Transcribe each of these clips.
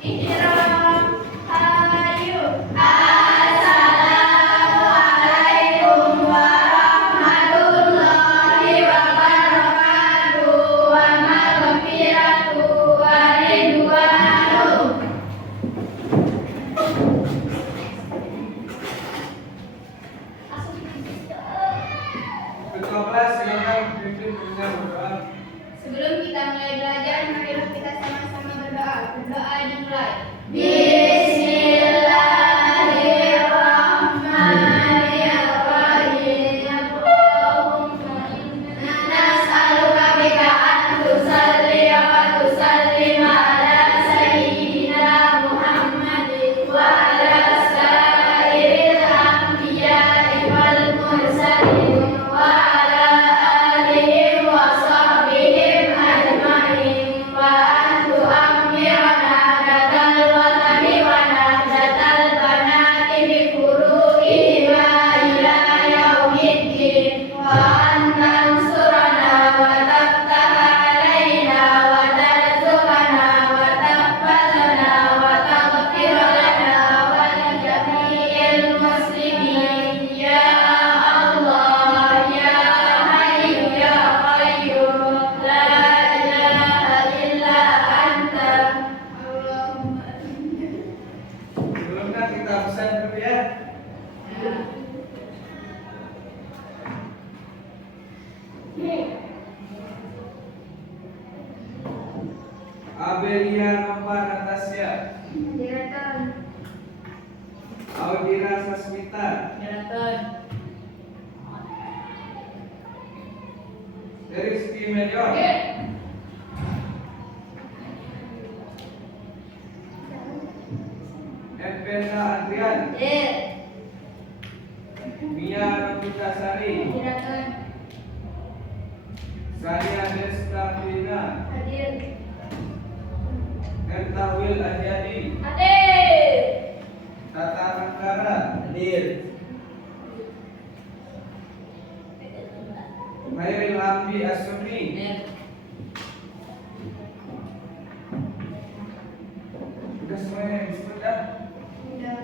Ihram. Hayu. Assalamualaikum warahmatullahi wabarakatuh. Wa maghfiratuh wa ridwanuh. Ketua kelas silakan pimpin dengan berdoa. Sebelum kita mulai belajar, marilah kita sama-sama berdoa. Berdoa dimulai. Bismillahirrahmanirrahim. Allahumma nas'aluka bika an tusalli wa tusallim ala sayyidina Muhammadin wa ala sairil anbiya'i wal mursalin wa ala alihim wa sahbihim ajma'in wa an tu'ammirana datal watani wa nahdatal banati bi furu'ihi wa ila yaumiddin wa an tansurana wa taftaha alaina wa tarzuqana wa tahfazana wa taghfir lana wa li jami'il muslimin ya Allah ya Hayyu ya Qayyum la ilaha illa anta Allahumma Sebelumnya kita pesan dulu ya. Abelia Nova Natasha, Diratan Audira Sasmita, Rizky Medion, Evenda Adrian, Mia Novita Sari, Diratan Sania Desta Trina, Hadir Entawil Adyadi, Hadir Tata Angkara, hadir. Mairil Hamdi Asumi, udah semuanya disebut dah. Udah,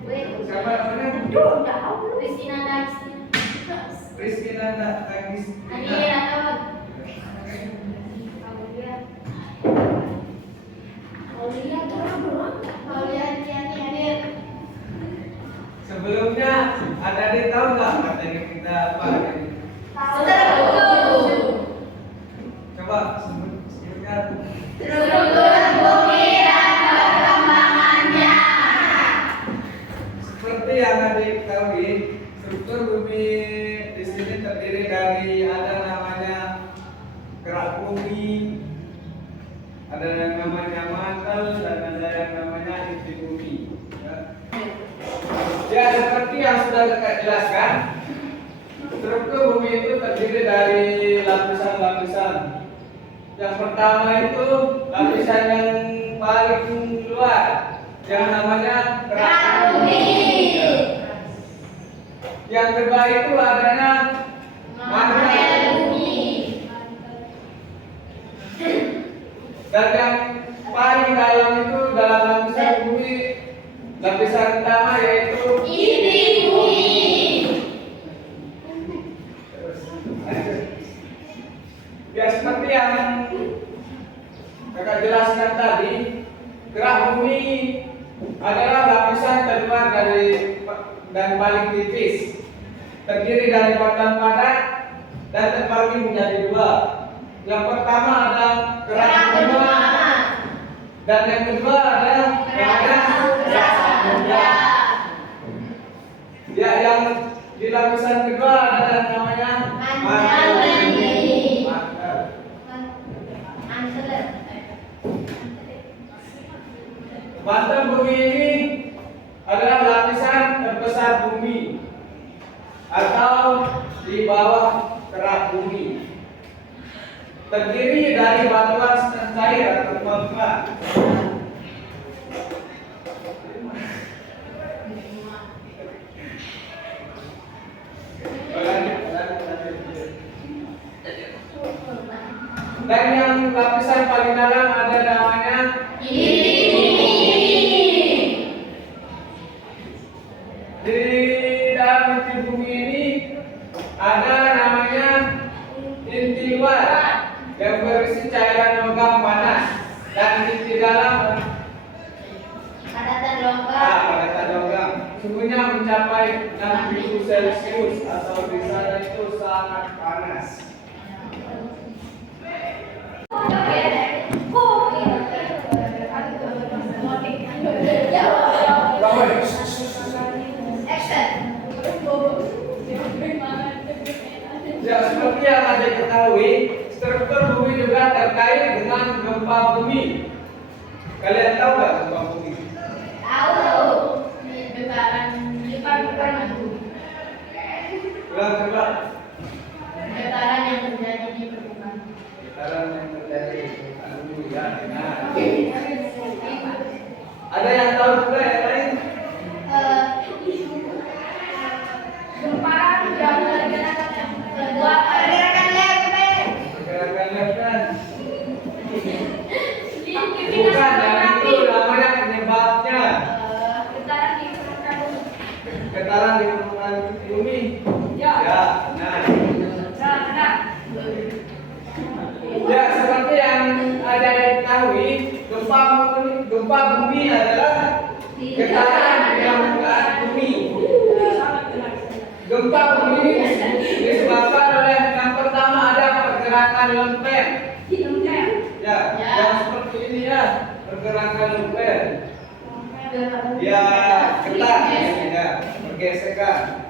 gue Siapa namanya? udah Kristina Daxina Rizky Nanda Tagis. Hadir atau Aulia Tiani hadir. Sebelumnya ada di tahu nggak katanya kita apa? Tahu. Coba sebutkan. Struktur bumi dan perkembangannya. Seperti yang ada diketahui, struktur bumi di sini terdiri dari ada namanya kerak bumi, ada yang namanya mantel dan ada yang namanya inti bumi. Ya, seperti yang sudah kita jelaskan, struktur bumi itu terdiri dari lapisan-lapisan. Yang pertama itu lapisan yang paling luar, yang namanya Kerak bumi. Yang kedua itu adanya mantel bumi. dan yang paling dalam itu dalam lapisan bumi, lapisan utama yaitu Inti bumi. ya seperti yang kakak jelaskan tadi, kerak bumi adalah lapisan terluar dari dan paling tipis, terdiri dari batang padat dan terbagi menjadi dua. Yang pertama ada kerak bunga dan yang kedua ada kerak samudra. Ya, yang di lapisan kedua ada namanya mantel bumi. Mantel bumi ini adalah lapisan terbesar bumi atau di bawah kerak bumi. Terdiri dari batuan cair atau magma. Dan yang lapisan paling dalam ada mencapai 6.000 Celcius atau di sana itu sangat panas. Ya, seperti yang Anda ketahui, struktur bumi juga terkait dengan gempa bumi. Kalian tahu nggak gempa bumi? Tahu. Getaran bumi. Ulang coba. Getaran yang terjadi di permukaan. Getaran yang terjadi di permukaan bumi ya. Nah. Ada yang tahu juga yang lain? Gempa yang pergerakan lempeng. Pergerakan lempeng. Bukan, yang itu namanya penyebabnya. Getaran di permukaan bumi. Getaran di permukaan bumi. Ya. Ya, nah. Ya, seperti yang ada diketahui, gempa bumi adalah getaran di permukaan bumi. Gempa bumi disebabkan oleh yang pertama ada pergerakan lempeng. Ya, yang seperti ini ya, pergerakan lempeng. Ya, getar ya, pergesekan.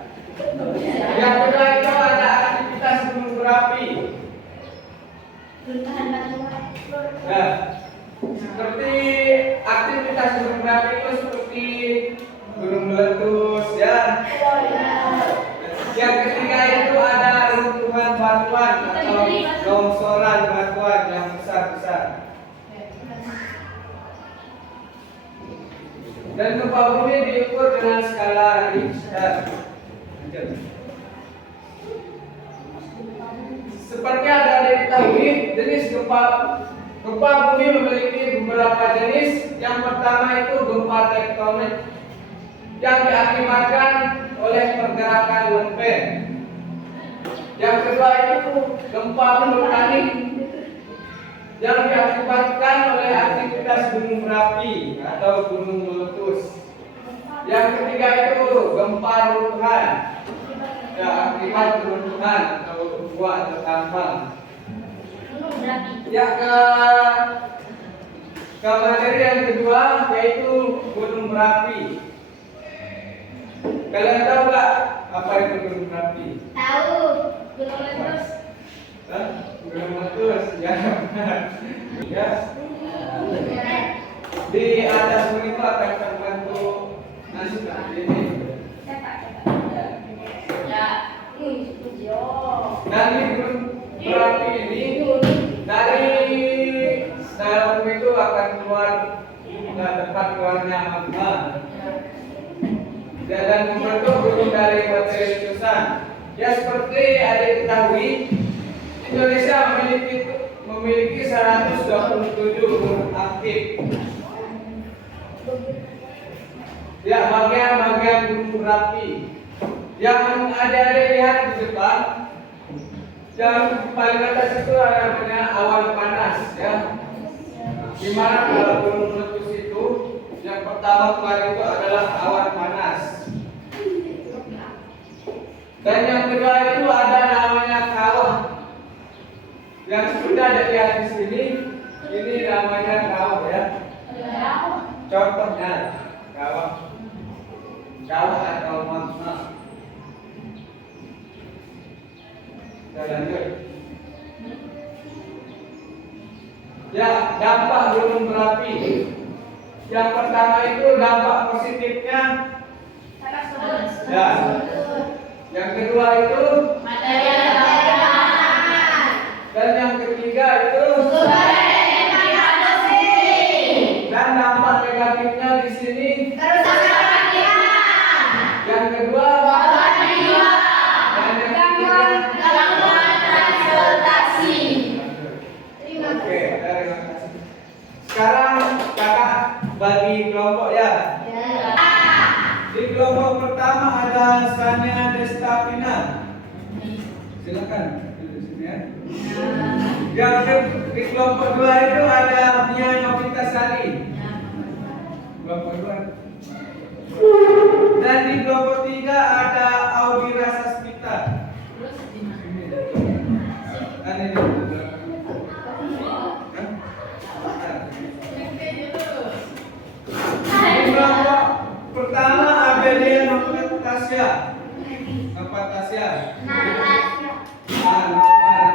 Yang kedua itu ada aktivitas gunung berapi. Ya, seperti aktivitas gunung berapi itu seperti gunung meletus ya. Yang ketiga itu ada runtuhan batuan atau longsoran batuan yang besar-besar. Dan gempa bumi diukur dengan skala Richter. Seperti ada diketahui, jenis gempa bumi memiliki beberapa jenis. Yang pertama itu gempa tektonik yang diakibatkan oleh pergerakan lempeng. Yang kedua itu gempa vulkanik yang diakibatkan oleh aktivitas gunung berapi atau gunung meletus. Yang ketiga itu gempa runtuhan, ya akibat runtuhan atau gua atau tambang. Ya ke materi yang kedua yaitu gunung berapi. Kalian tahu nggak apa itu gunung berapi? Tahu. Gunung meletus. Gunung meletus, ya. Ya. Di atas gunung itu akan terbentuk nasi seperti ini. Dan di gunung berapi ini dari dalam itu akan keluar tempat keluarnya magma. Dan membentuk gunung dari materi letusan. Ya seperti ada diketahui, Indonesia memiliki 127 gunung aktif. Ya bagian-bagian gunung berapi. Yang ada lihat di depan, yang paling atas itu namanya awan panas, ya. Dimana kalau gunung meletus itu yang pertama keluar itu adalah awan panas. Dan yang kedua itu ada namanya kawah. Yang sudah ada lihat di sini, ini namanya kawah ya. Contohnya kawah atau magma. Kita lanjut. Ya, dampak gunung berapi. Yang pertama itu dampak positifnya. Ya. Yang kedua itu dan yang ketiga itu dan dampak negatifnya di sini. Yang kedua dan yang ketiga Oke, terima kasih. Sekarang kakak bagi kelompok ya. Di kelompok pertama ada Sania Destapina. Silakan duduk sini ya. Yang di kelompok dua itu ada Mia Novitasari. Kelompok dua. Dan di kelompok tiga kelompok pertama Abelia Nova Tasya. Nova Tasya. Nova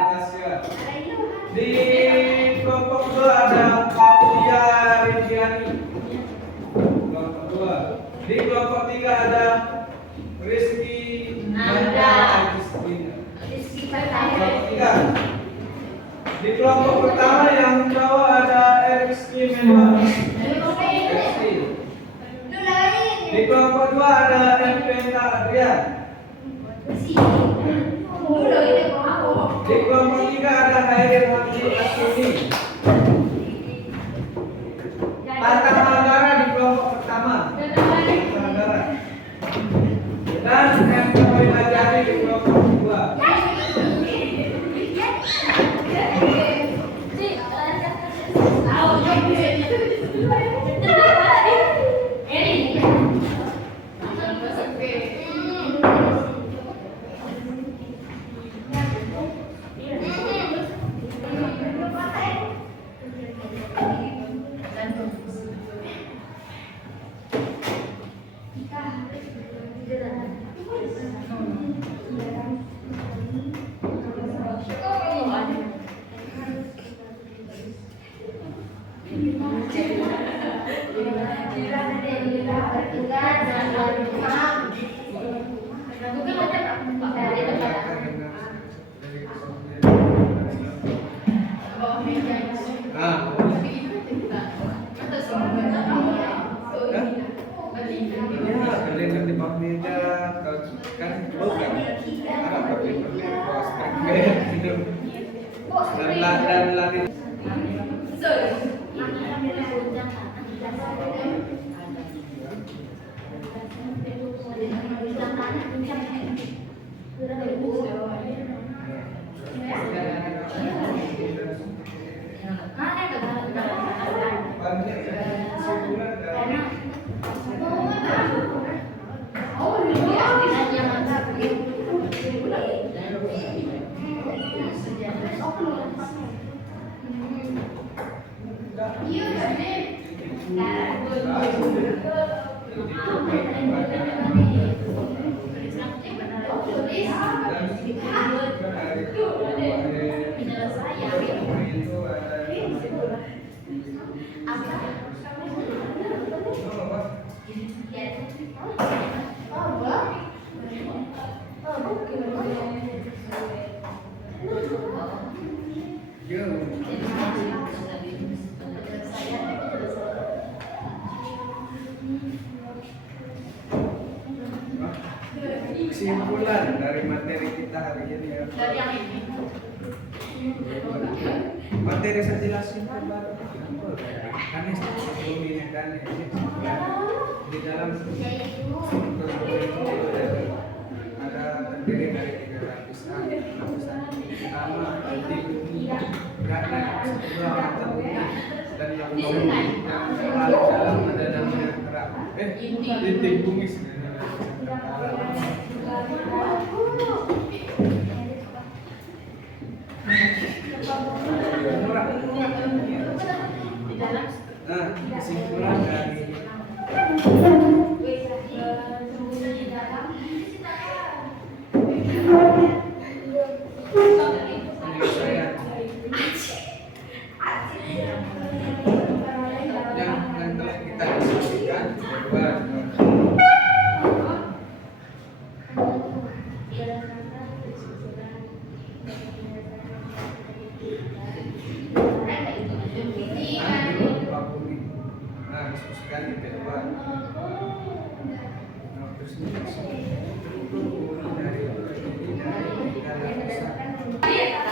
Tasya. Di kelompok kedua ada Aulia Rindiani. Kelompok kedua. Di kelompok tiga ada Rizky Nanda Agustina. Kelompok tiga. Di kelompok pertama yang cowok ada Rizky Mema. Di kelompok dua ada MPK Adrian. Di kelompok tiga ada Hairil Hamdi Asuni. Tata Manggara di kelompok pertama. Manggara. Dan MKW Najari di kelompok kedua. Kesimpulan dari materi kita hari ini ya. Dari yang ini. Materi saya jelasin kembali. Kan sebelum ini kan di dalam ada terdiri dari 3 lapisan. Lapisan pertama inti bumi, karena kedua mata bumi, dan yang paling dalam ada namanya kerak. Inti bumi sebenarnya. Nah, kesimpulan dari penyelesaian yang telah kita diskusikan bahwa diskusikan di kedua. Terus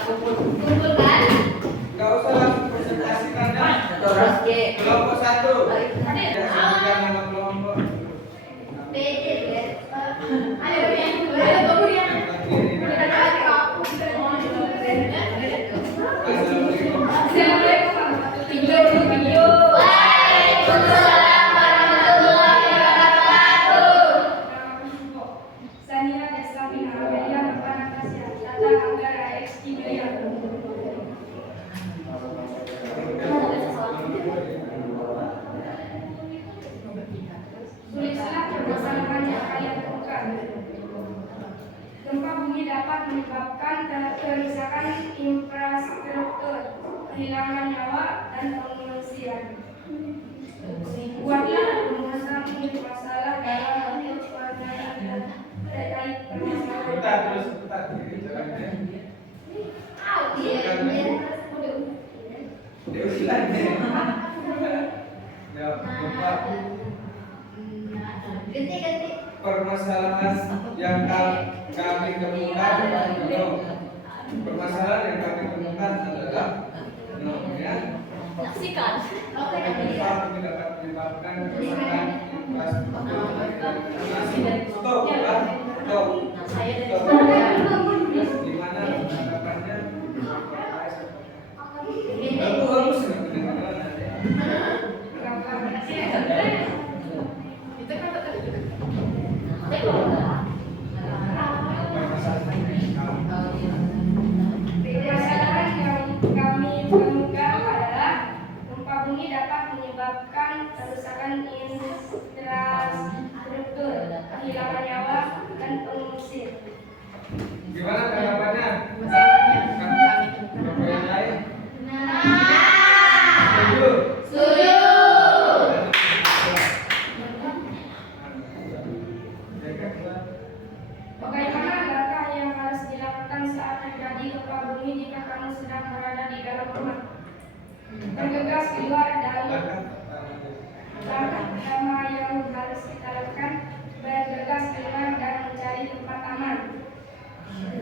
Kumpulkan. nggak usah langsung presentasikan ya. Kelompok 1. Ya, sebutkan nama kelompok. Ayo yang kedua, ayo yang pengungsian. Buatlah rumusan masalah dalam bentuk pertanyaan dan terkait permasalahan. Bentar, terus bentar. Ini jalannya. Dia ulang deh. Ya, Bapak. Ganti. Permasalahan yang kami temukan, permasalahan yang kami temukan adalah, ya, Saksikan. Oke. kenapa dapat menyebabkan kerusakan infrastruktur. Stop, Pak. Stop. Saya dari Stop. Gimana tanggapannya? Bagus nggak kedengaran? itu kan Permasalahan yang kami temukan adalah gempa bumi dapat menyebabkan kerusakan infrastruktur, kehilangan nyawa, dan pengungsi. Gimana tanggapannya? Bapak yang lain? Setuju? Bagaimana langkah yang harus dilakukan saat terjadi gempa bumi jika kamu sedang berada di dalam rumah? Bergegas keluar dari langkah pertama yang harus kita lakukan, bergegas keluar dan mencari tempat aman.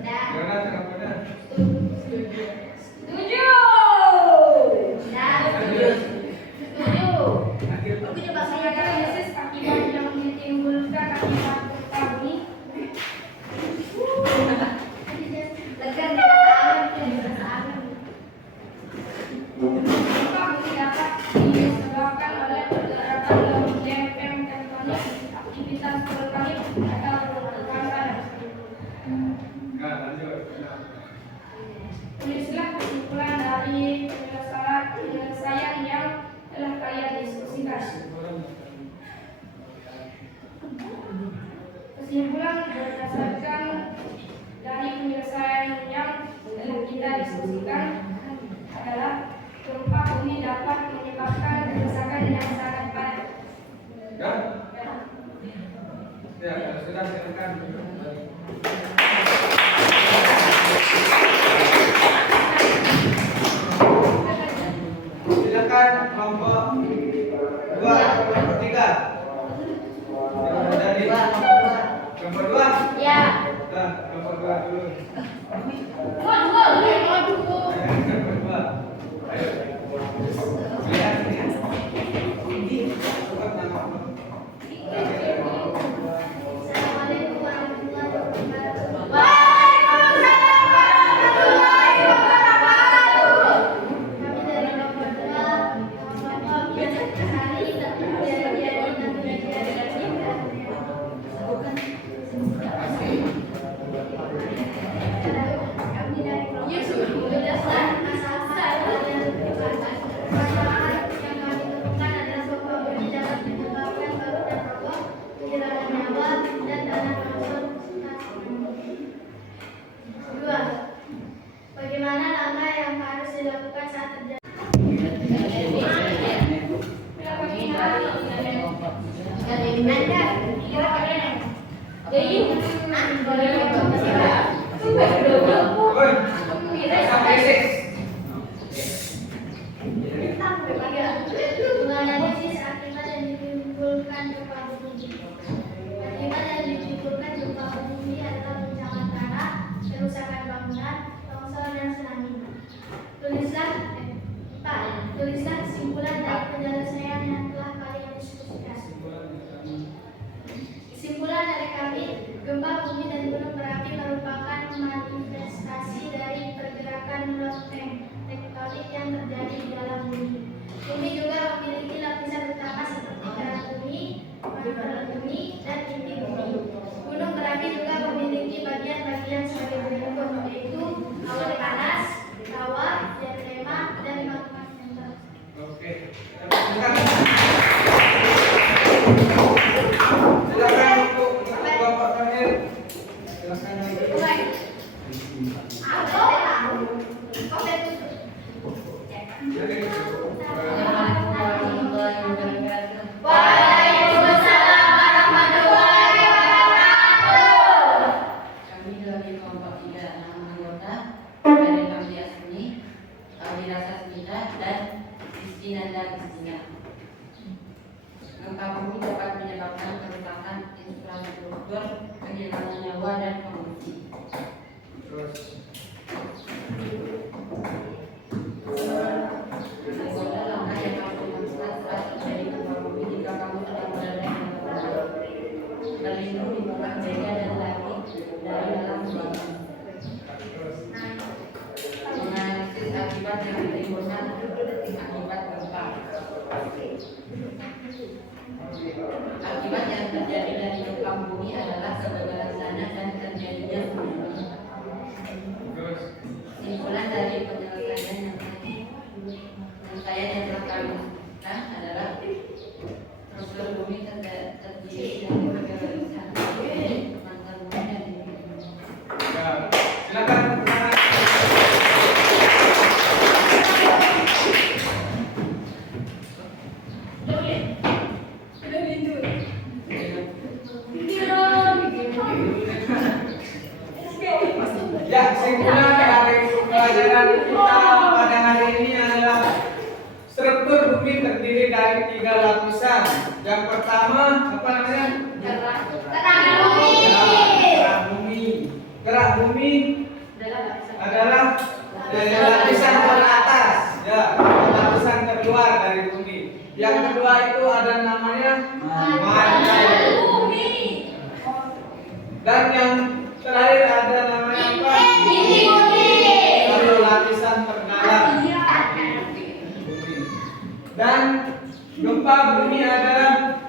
Gimana tanggapannya? Setuju. Sengaja krisis akibat yang ditimbulkan akibat gempa bumi. Gempa bumi dapat disebabkan oleh pergerakan lempeng tektonik, aktivitas vulkanik, atau kebakaran. Nggak, lanjut. Tulislah kesimpulan dari penyelesaian yang telah kalian diskusikan. Kesimpulan berdasarkan dari penyelesaian yang telah kita diskusikan adalah gempa bumi dapat menyebabkan kerusakan yang sangat parah. Ya? Ya, kalau sudah silakan. Silakan kelompok 2, kelompok 3. Jadi kelompok 2. Ya. Nah, kelompok 2 dulu. Gua. Kelompok 2. Ayo. Lihat ya. Cepat nama. Assalamualaikum warahmatullahi wabarakatuh. Kami dari nomor 2, hari kami dari kelompok 2. Bagaimana langkah yang harus dilakukan saat terjadi? Menganalisis akibat yang ditimbulkan gempa bumi. Akibat yang ditimbulkan gempa bumi adalah guncangan tanah, kerusakan bangunan, longsor dan tsunami. Tulislah kesimpulan dari penyelesaian yang telah kalian diskusikan. Kesimpulan dari kami, gempa bumi dan gunung berapi dunia. Gempa bumi dapat menyebabkan kerusakan infrastruktur, kehilangan nyawa dan pengungsi. Terus Segala langkah yang harus dilakukan saat terjadi gempa bumi jika kamu sedang berada di tempat berlindung di bawah meja dan lari dari dalam rumah. Menganalisis akibat yang ditimbulkan akibat gempa. Akibat yang terjadi dari gempa bumi adalah kegagalan tanah dan terjadinya tsunami. terus Simpulan dari penyelesaian yang saya yang telah kami lakukan adalah struktur bumi terdiri dari beberapa lapisan mantan bumi dan bumi. ya silakan. Ya, kesimpulan dari pelajaran kita pada hari ini adalah struktur bumi terdiri dari 3 lapisan. Yang pertama apa namanya? Gerak bumi. Gerak bumi. Gerak bumi adalah lapisan teratas, ya, lapisan terluar dari bumi. Yang kedua itu ada namanya mantel bumi. Dan yang terakhir ada namanya apa? Lalu lapisan terdalam bumi. Dan gempa bumi adalah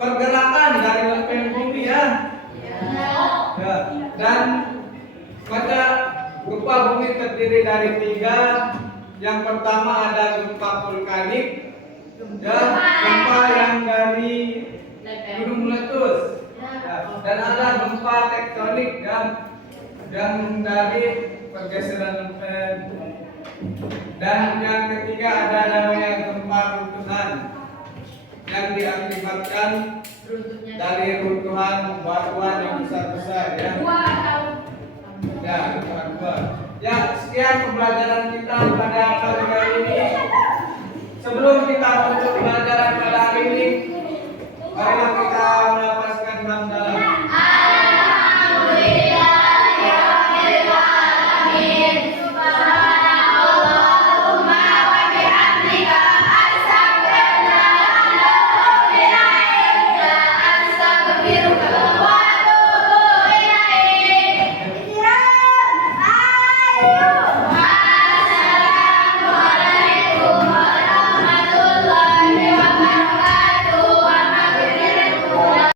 pergerakan dari lempeng bumi ya. Ya. Dan maka gempa bumi terdiri dari 3. Yang pertama ada gempa vulkanik, ya, gempa yang dari gunung meletus. Ya, dan ada gempa tektonik yang dari pergeseran lempeng. Dan yang ketiga ada namanya gempa runtuhan yang diakibatkan dari runtuhan batuan yang besar-besar ya. Ya, runtuhan gua. Ya, sekian pembelajaran kita pada pagi hari ini.